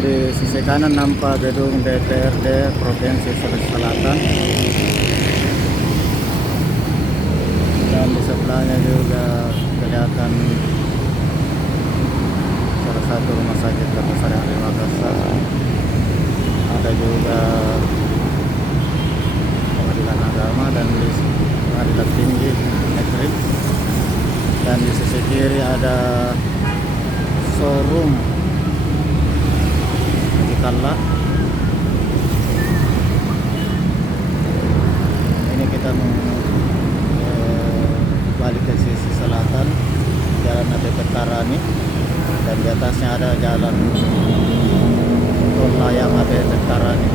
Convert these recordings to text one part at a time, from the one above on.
Di sisi kanan nampak gedung DPRD Provinsi Sulawesi Selatan, dan di sebelahnya juga kelihatan salah satu rumah sakit terbesar yang di Makassar. Ada juga pengadilan agama dan di pengadilan tinggi negeri, dan di sisi kiri ada showroom Kalla. Ini kita balik ke sisi selatan, jalan Ade Petarani, dan di atasnya ada jalan tol layang Ade Petarani.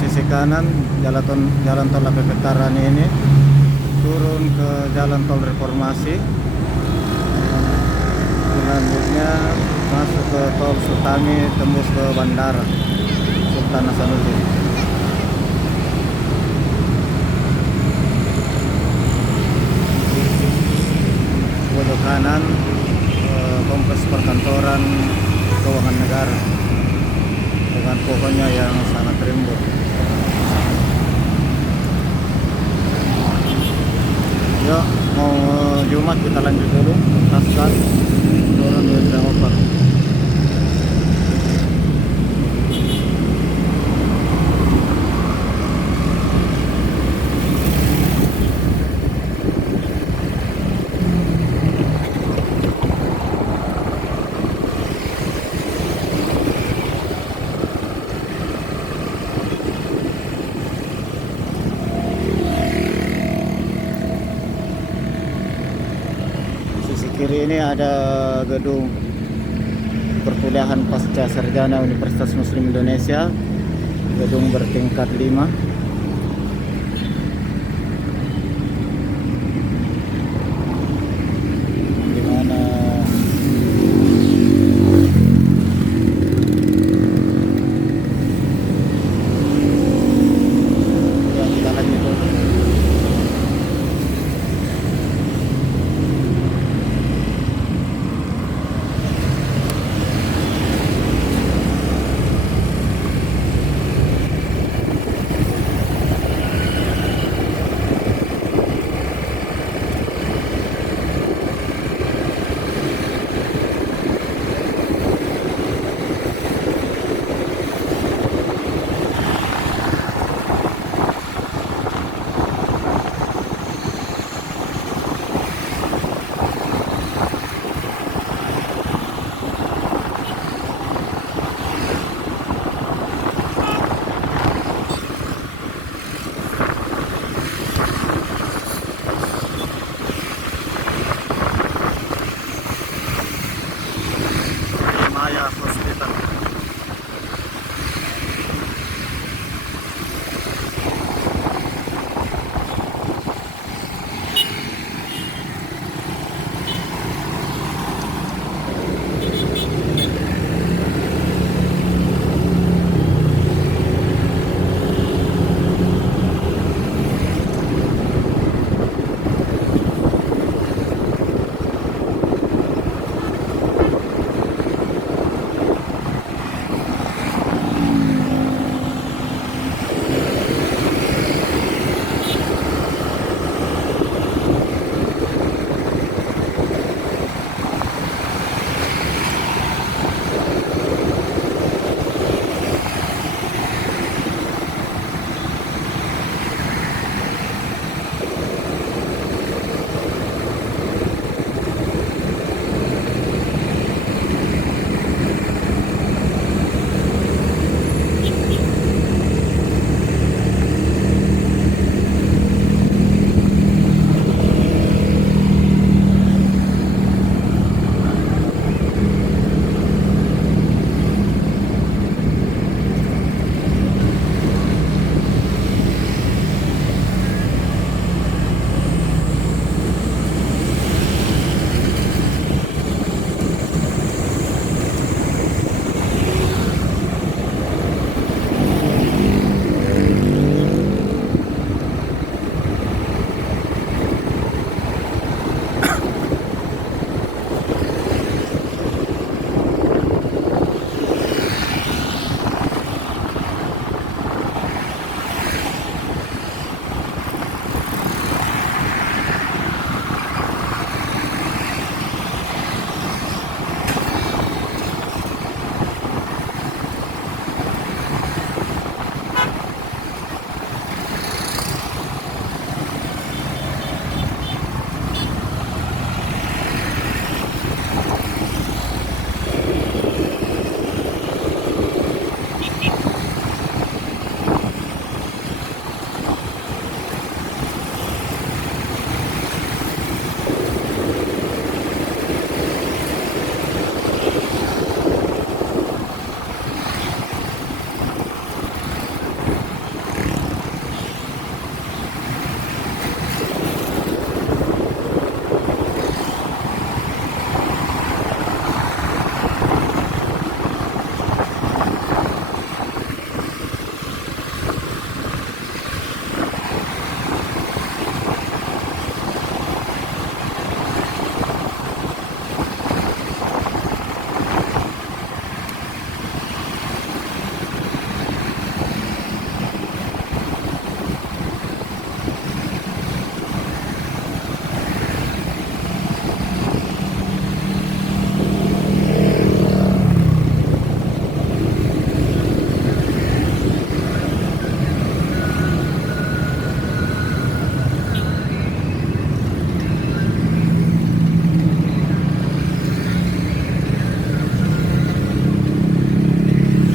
Sisi kanan jalan tol Ade Petarani ini turun ke jalan tol Reformasi, selanjutnya masuk ke tol Sutami tembus ke Bandara Sultan Hasanuddin. Belok kanan kompleks perkantoran keuangan negara dengan pohonnya yang sangat rimbun. Yuk, mau Jumat kita lanjut dulu. Taskan turun dari Dangoper. sini ada gedung perkuliahan pasca sarjana Universitas Muslim Indonesia, gedung bertingkat 5.